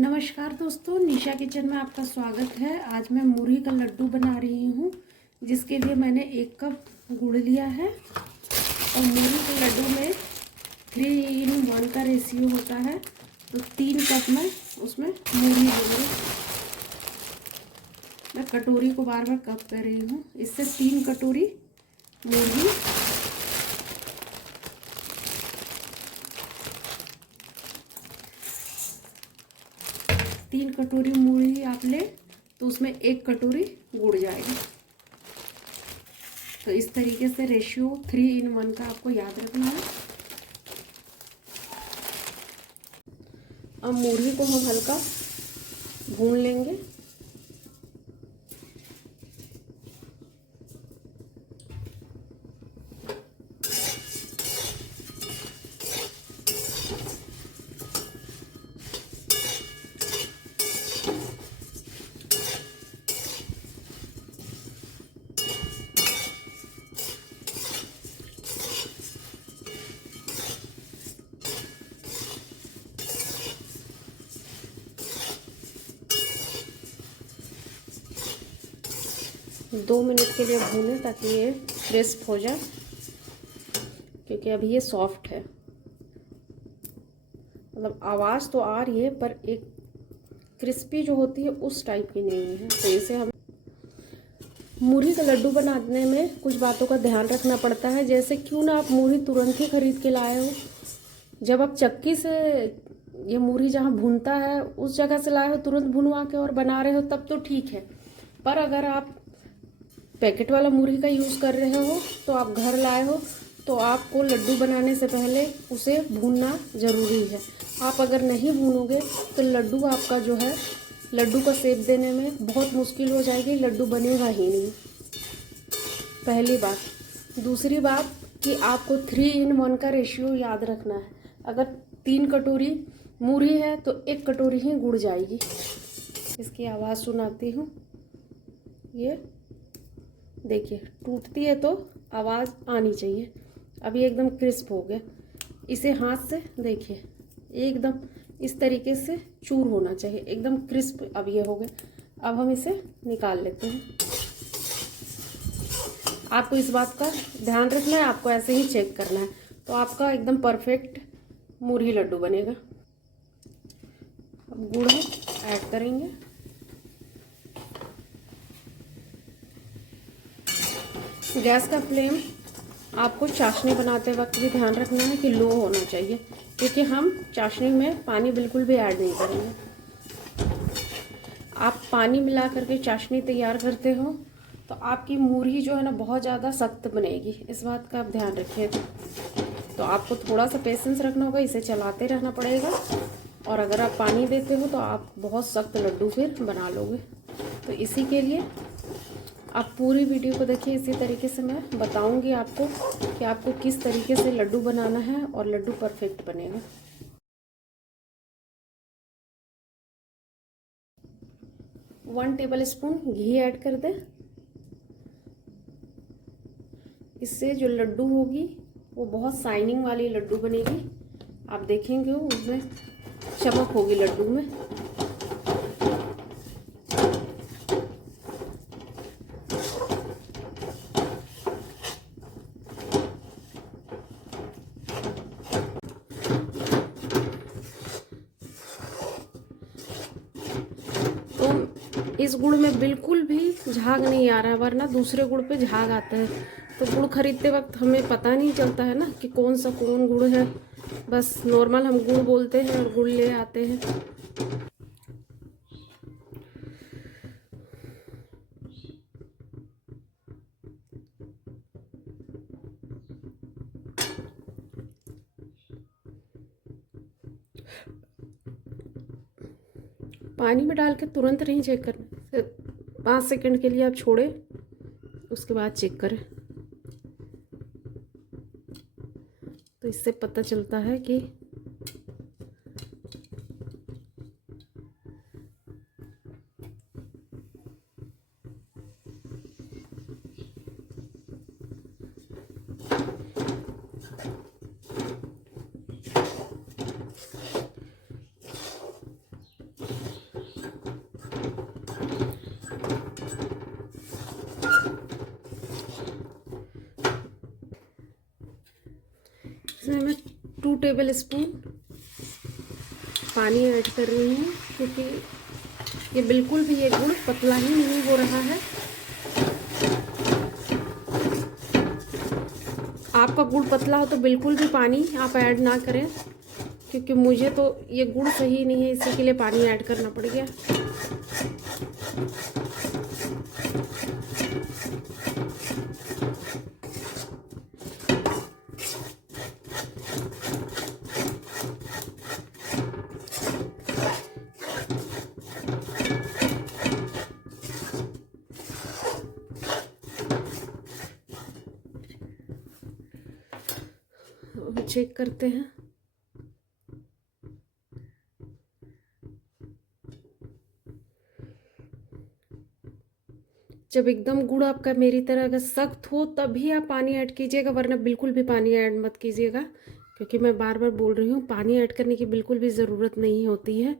नमस्कार दोस्तों, निशा किचन में आपका स्वागत है। आज मैं मूढ़ी का लड्डू बना रही हूँ, जिसके लिए मैंने 1 कप गुड़ लिया है। और मूढ़ी के लड्डू में 3 in 1 का रेशियो होता है, तो 3 कप में उसमें मूढ़ी लूँगी। मैं कटोरी को बार बार कप कर रही हूँ, इससे 3 कटोरी मूढ़ी। तीन कटोरी मूढ़ी आप ले तो उसमें 1 कटोरी गुड़ जाएगा। तो इस तरीके से रेशियो 3 in 1 का आपको याद रखना है। अब मूढ़ी को हम हल्का भून लेंगे। दो मिनट के लिए भूनें ताकि ये क्रिस्प हो जाए, क्योंकि अभी ये सॉफ्ट है। मतलब आवाज़ तो आ रही है पर एक क्रिस्पी जो होती है उस टाइप की नहीं है। तो इसे हम मूढ़ी का लड्डू बनाने में कुछ बातों का ध्यान रखना पड़ता है। जैसे क्यों ना आप मूढ़ी तुरंत ही खरीद के लाए हो, जब आप चक्की से ये मूढ़ी जहाँ भूनता है उस जगह से लाए हो, तुरंत भुनवा के और बना रहे हो, तब तो ठीक है। पर अगर आप पैकेट वाला मूढ़ी का यूज़ कर रहे हो, तो आप घर लाए हो, तो आपको लड्डू बनाने से पहले उसे भूनना ज़रूरी है। आप अगर नहीं भूनोगे तो लड्डू आपका जो है, लड्डू का शेप देने में बहुत मुश्किल हो जाएगी, लड्डू बनेगा ही नहीं। पहली बात। दूसरी बात कि आपको 3 in 1 का रेशियो याद रखना है। अगर 3 कटोरी मूढ़ी है तो 1 कटोरी ही गुड़ जाएगी। इसकी आवाज़ सुनाती हूँ। ये देखिए टूटती है तो आवाज़ आनी चाहिए। अभी एकदम क्रिस्प हो गया। इसे हाथ से देखिए एकदम इस तरीके से चूर होना चाहिए, एकदम क्रिस्प अब ये हो गया। अब हम इसे निकाल लेते हैं। आपको इस बात का ध्यान रखना है, आपको ऐसे ही चेक करना है, तो आपका एकदम परफेक्ट मूढ़ी लड्डू बनेगा। अब गुड़ ऐड करेंगे। गैस का फ्लेम आपको चाशनी बनाते वक्त भी ध्यान रखना है कि लो होना चाहिए, क्योंकि हम चाशनी में पानी बिल्कुल भी ऐड नहीं करेंगे। आप पानी मिला करके चाशनी तैयार करते हो तो आपकी मूढ़ी जो है ना बहुत ज़्यादा सख्त बनेगी। इस बात का आप ध्यान रखिए। तो आपको थोड़ा सा पेशेंस रखना होगा, इसे चलाते रहना पड़ेगा। और अगर आप पानी देते हो तो आप बहुत सख्त लड्डू फिर बना लोगे। तो इसी के लिए आप पूरी वीडियो को देखिए। इसी तरीके से मैं बताऊंगी आपको कि आपको किस तरीके से लड्डू बनाना है और लड्डू परफेक्ट बनेगा। 1 टेबलस्पून घी ऐड कर दें। इससे जो लड्डू होगी वो बहुत शाइनिंग वाली लड्डू बनेगी। आप देखेंगे उसमें चमक होगी लड्डू में। तो इस गुड़ में बिल्कुल भी झाग नहीं आ रहा है, वरना दूसरे गुड़ पे झाग आता है। तो गुड़ खरीदते वक्त हमें पता नहीं चलता है ना कि कौन सा कौन गुड़ है। बस नॉर्मल हम गुड़ बोलते हैं और गुड़ ले आते हैं। पानी में डाल के तुरंत नहीं चेक करना, 5 सेकंड के लिए आप छोड़े, उसके बाद चेक करें। तो इससे पता चलता है कि टेबल स्पून पानी ऐड कर रही हूँ, क्योंकि ये बिल्कुल भी ये गुड़ पतला ही नहीं हो रहा है। आपका गुड़ पतला हो तो बिल्कुल भी पानी आप ऐड ना करें, क्योंकि मुझे तो ये गुड़ सही नहीं है, इसी के लिए पानी ऐड करना पड़ गया। चेक करते हैं। जब एकदम गुड़ आपका मेरी तरह अगर सख्त हो तभी आप पानी ऐड कीजिएगा, वरना बिल्कुल भी पानी ऐड मत कीजिएगा, क्योंकि मैं बार बार बोल रही हूँ पानी ऐड करने की बिल्कुल भी ज़रूरत नहीं होती है।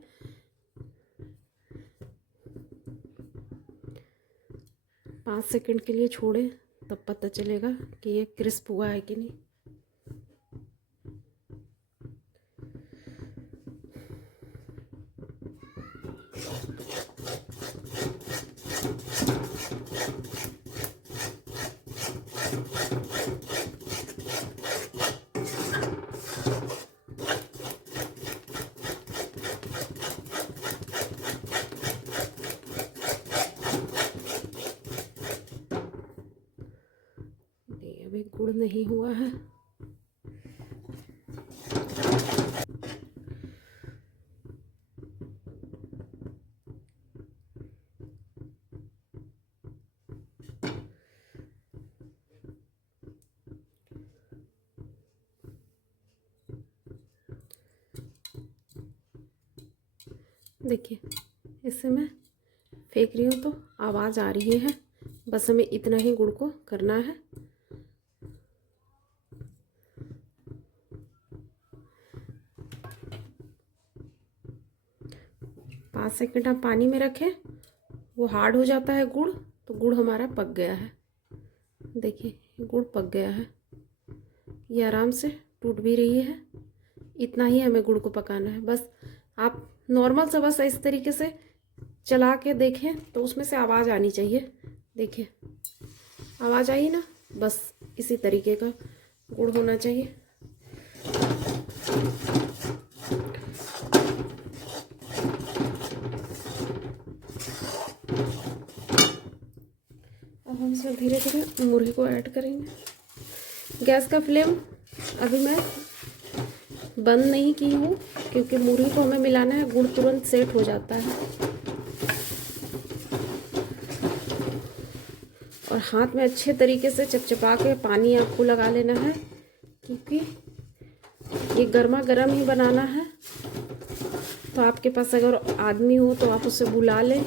5 सेकंड के लिए छोड़े, तब पता चलेगा कि ये क्रिस्प हुआ है कि नहीं। अभी गुड़ नहीं हुआ है। देखिए, इससे मैं फेंक रही हूँ तो आवाज़ आ रही है। बस हमें इतना ही गुड़ को करना है। पाँच सेकंड आप पानी में रखें, वो हार्ड हो जाता है गुड़, तो गुड़ हमारा पक गया है। देखिए गुड़ पक गया है, ये आराम से टूट भी रही है। इतना ही हमें गुड़ को पकाना है। बस आप नॉर्मल सा बस इस तरीके से चला के देखें तो उसमें से आवाज़ आनी चाहिए। देखिए आवाज़ आई ना, बस इसी तरीके का गुड़ होना चाहिए। अब हम इसमें धीरे धीरे मुरही को ऐड करेंगे। गैस का फ्लेम अभी मैं बंद नहीं की हूँ, क्योंकि मुरही को हमें मिलाना है, गुड़ तुरंत सेट हो जाता है। और हाथ में अच्छे तरीके से चपचपा के पानी आपको लगा लेना है, क्योंकि ये गर्मा गर्म ही बनाना है। तो आपके पास अगर आदमी हो तो आप उसे बुला लें।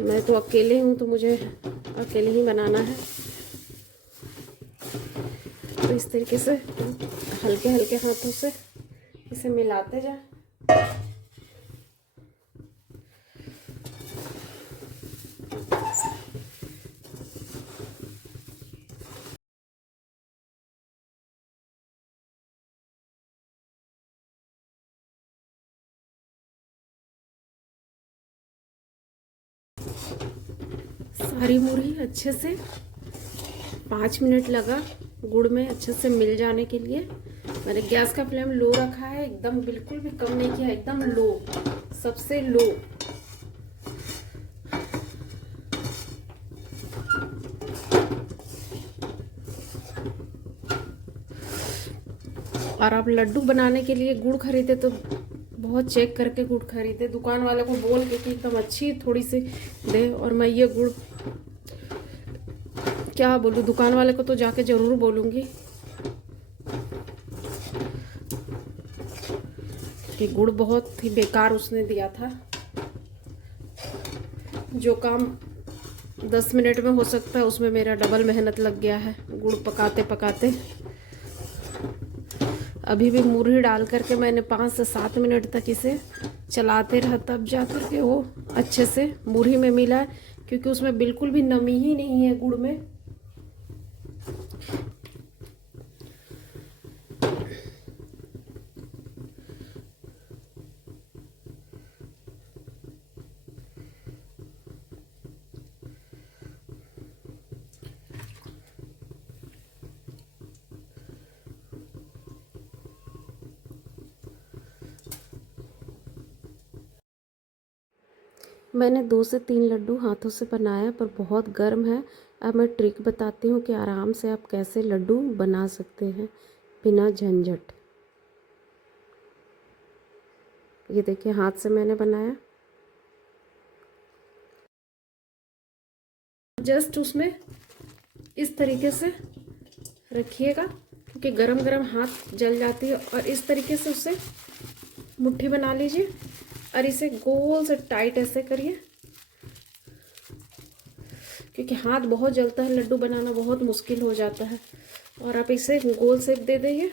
मैं तो अकेले हूँ तो मुझे अकेले ही बनाना है। तो इस तरीके से हल्के हल्के हाथों से इसे मिलाते जाएं। सारी मुरही अच्छे से 5 मिनट लगा गुड़ में अच्छे से मिल जाने के लिए। मैंने गैस का फ्लेम लो रखा है, एकदम बिल्कुल भी कम नहीं किया, एकदम लो, सबसे लो। और आप लड्डू बनाने के लिए गुड़ खरीदे तो बहुत चेक करके गुड़ खरीदे, दुकान वाले को बोल के कि एकदम अच्छी थोड़ी सी दे। और मैं ये गुड़ क्या बोलूँ, दुकान वाले को तो जाके ज़रूर बोलूँगी कि गुड़ बहुत ही बेकार उसने दिया था। जो काम 10 मिनट में हो सकता है उसमें मेरा डबल मेहनत लग गया है गुड़ पकाते पकाते। अभी भी मुरही डाल करके मैंने 5 से 7 मिनट तक इसे चलाते रहा, तब जा कर के वो अच्छे से मुरही में मिला, क्योंकि उसमें बिल्कुल भी नमी ही नहीं है गुड़ में। मैंने 2 से 3 लड्डू हाथों से बनाया पर बहुत गर्म है। अब मैं ट्रिक बताती हूँ कि आराम से आप कैसे लड्डू बना सकते हैं बिना झंझट। ये देखिए हाथ से मैंने बनाया। जस्ट उसमें इस तरीके से रखिएगा क्योंकि गरम गरम हाथ जल जाती है, और इस तरीके से उससे मुट्ठी बना लीजिए और इसे गोल से टाइट ऐसे करिए क्योंकि हाथ बहुत जलता है, लड्डू बनाना बहुत मुश्किल हो जाता है। और आप इसे गोल शेप दे देंगे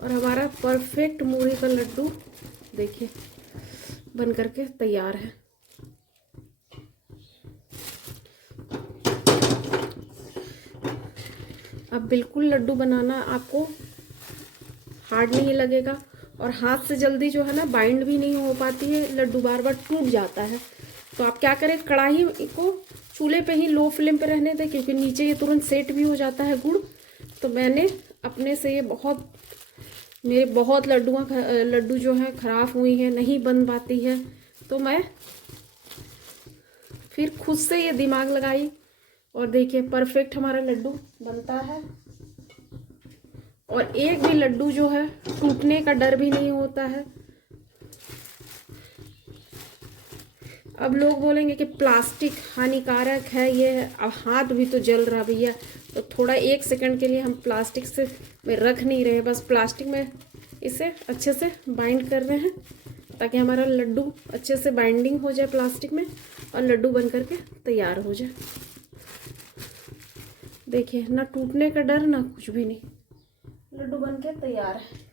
और हमारा परफेक्ट मूढ़ी का लड्डू देखिए बन करके तैयार है। अब बिल्कुल लड्डू बनाना आपको हार्ड नहीं लगेगा, और हाथ से जल्दी जो है ना बाइंड भी नहीं हो पाती है, लड्डू बार बार टूट जाता है। तो आप क्या करें, कढ़ाई को चूल्हे पे ही लो फ्लेम पे रहने दें क्योंकि नीचे ये तुरंत सेट भी हो जाता है गुड़। तो मैंने अपने से ये मेरे बहुत लड्डू जो है ख़राब हुई है, नहीं बन पाती है, तो मैं फिर खुद से ये दिमाग लगाई और देखिए परफेक्ट हमारा लड्डू बनता है। और एक भी लड्डू जो है टूटने का डर भी नहीं होता है। अब लोग बोलेंगे कि प्लास्टिक हानिकारक है, ये है। अब हाथ भी तो जल रहा भैया, तो थोड़ा 1 सेकंड के लिए हम प्लास्टिक से में रख नहीं रहे, बस प्लास्टिक में इसे अच्छे से बाइंड कर रहे हैं ताकि हमारा लड्डू अच्छे से बाइंडिंग हो जाए प्लास्टिक में और लड्डू बन करके तैयार हो जाए। देखिए ना टूटने का डर ना कुछ भी नहीं, लड्डू बन के तैयार है।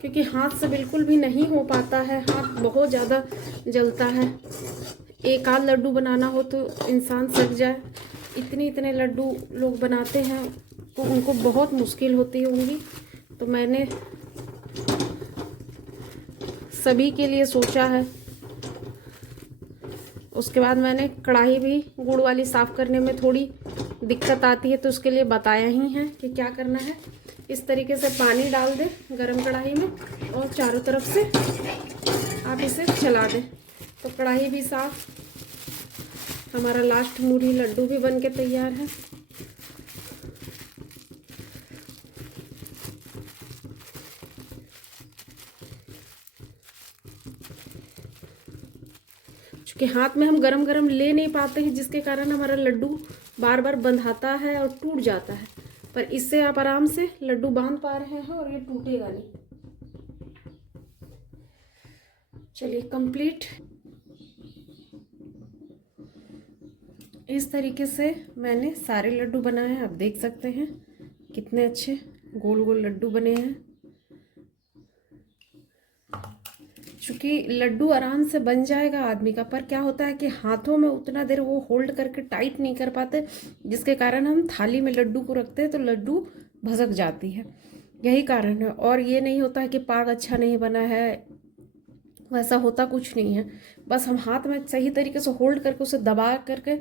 क्योंकि हाथ से बिल्कुल भी नहीं हो पाता है, हाथ बहुत ज़्यादा जलता है। एक आध लड्डू बनाना हो तो इंसान सक जाए, इतने लड्डू लोग बनाते हैं तो उनको बहुत मुश्किल होती होंगी। तो मैंने सभी के लिए सोचा है। उसके बाद मैंने कढ़ाई भी गुड़ वाली साफ़ करने में थोड़ी दिक्कत आती है, तो उसके लिए बताया ही है कि क्या करना है। इस तरीके से पानी डाल दें गरम कढ़ाई में और चारों तरफ से आप इसे चला दें तो कढ़ाई भी साफ, हमारा लास्ट मूढ़ी लड्डू भी बन के तैयार है। क्योंकि हाथ में हम गरम गरम ले नहीं पाते हैं, जिसके कारण हमारा लड्डू बार बार बंधाता है और टूट जाता है। पर इससे आप आराम से लड्डू बांध पा रहे हैं और ये टूटेगा नहीं। चलिए कंप्लीट। इस तरीके से मैंने सारे लड्डू बनाए हैं, आप देख सकते हैं कितने अच्छे गोल गोल लड्डू बने हैं। चूँकि लड्डू आराम से बन जाएगा आदमी का, पर क्या होता है कि हाथों में उतना देर वो होल्ड करके टाइट नहीं कर पाते, जिसके कारण हम थाली में लड्डू को रखते हैं तो लड्डू भसक जाती है, यही कारण है। और ये नहीं होता है कि पाग अच्छा नहीं बना है, वैसा होता कुछ नहीं है। बस हम हाथ में सही तरीके से होल्ड करके उसे दबा करके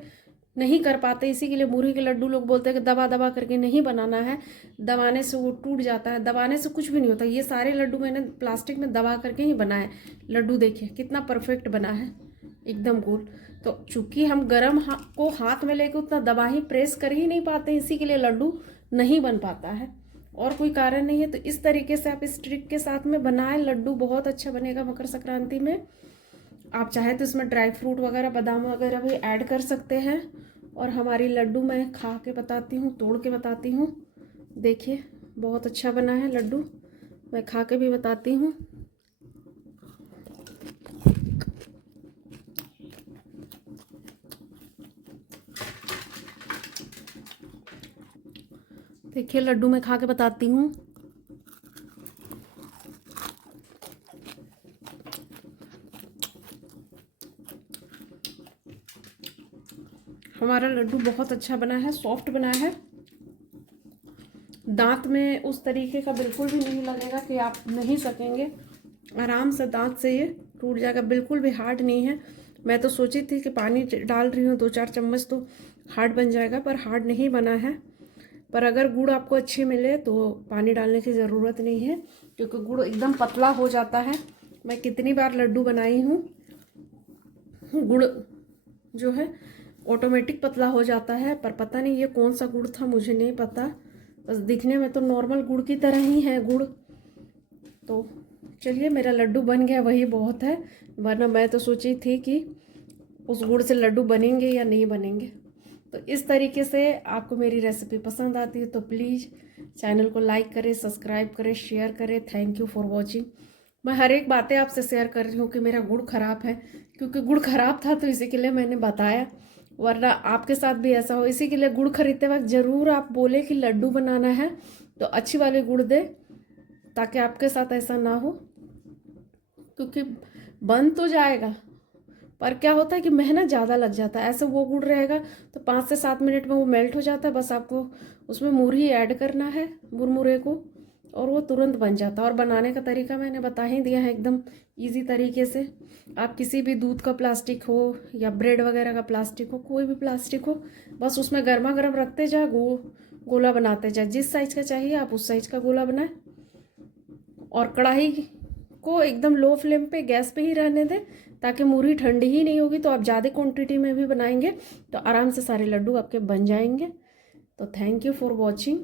नहीं कर पाते, इसी के लिए मूढ़ी के लड्डू लोग बोलते हैं कि दबा दबा करके नहीं बनाना है, दबाने से वो टूट जाता है। दबाने से कुछ भी नहीं होता। ये सारे लड्डू मैंने प्लास्टिक में दबा करके ही बनाए। लड्डू देखिए कितना परफेक्ट बना है, एकदम गोल। तो चूंकि हम गरम को हाथ में लेकर उतना दबा ही प्रेस कर ही नहीं पाते, इसी के लिए लड्डू नहीं बन पाता है, और कोई कारण नहीं है। तो इस तरीके से आप इस ट्रिक के साथ में बनाएं, लड्डू बहुत अच्छा बनेगा मकर संक्रांति में। आप चाहे तो इसमें ड्राई फ्रूट वगैरह बादाम वगैरह भी ऐड कर सकते हैं। और हमारी लड्डू मैं खा के बताती हूँ, तोड़ के बताती हूँ। देखिए बहुत अच्छा बना है लड्डू, मैं खा के भी बताती हूँ। देखिए लड्डू मैं खा के बताती हूँ। हमारा लड्डू बहुत अच्छा बना है, सॉफ्ट बना है, दांत में उस तरीके का बिल्कुल भी नहीं लगेगा कि आप नहीं सकेंगे, आराम से दांत से ये टूट जाएगा, बिल्कुल भी हार्ड नहीं है। मैं तो सोची थी कि पानी डाल रही हूँ 2-4 चम्मच तो हार्ड बन जाएगा, पर हार्ड नहीं बना है। पर अगर गुड़ आपको अच्छी मिले तो पानी डालने की ज़रूरत नहीं है, क्योंकि गुड़ एकदम पतला हो जाता है। मैं कितनी बार लड्डू बनाई हूँ, गुड़ जो है ऑटोमेटिक पतला हो जाता है। पर पता नहीं ये कौन सा गुड़ था, मुझे नहीं पता। बस दिखने में तो नॉर्मल गुड़ की तरह ही है गुड़। तो चलिए मेरा लड्डू बन गया, वही बहुत है। वरना मैं तो सोची थी कि उस गुड़ से लड्डू बनेंगे या नहीं बनेंगे। तो इस तरीके से आपको मेरी रेसिपी पसंद आती है तो प्लीज़ चैनल को लाइक करें, सब्सक्राइब करें, शेयर करें। Thank you for watching. मैं हर एक बातें आपसे शेयर कर रही हूँ कि मेरा गुड़ ख़राब है, क्योंकि गुड़ ख़राब था तो इसी के लिए मैंने बताया। वरना आपके साथ भी ऐसा हो, इसी के लिए गुड़ खरीदते वक्त ज़रूर आप बोले कि लड्डू बनाना है तो अच्छी वाली गुड़ दे, ताकि आपके साथ ऐसा ना हो। क्योंकि बन तो जाएगा, पर क्या होता है कि मेहनत ज़्यादा लग जाता है। ऐसे वो गुड़ रहेगा तो 5 से 7 मिनट में वो मेल्ट हो जाता है। बस आपको उसमें मुरही ऐड करना है, मुरमुरे को, और वो तुरंत बन जाता है। और बनाने का तरीका मैंने बता ही दिया है एकदम इजी तरीके से। आप किसी भी दूध का प्लास्टिक हो या ब्रेड वगैरह का प्लास्टिक हो, कोई भी प्लास्टिक हो, बस उसमें गर्मा गर्म रखते जाए, गोला बनाते जाए। जिस साइज़ का चाहिए आप उस साइज़ का गोला बनाएं, और कढ़ाई को एकदम लो फ्लेम पे गैस पे ही रहने दें, ताकि मुरही ठंडी ही नहीं होगी तो आप ज़्यादा क्वांटिटी में भी बनाएंगे तो आराम से सारे लड्डू आपके बन जाएंगे। तो थैंक यू फॉर वॉचिंग।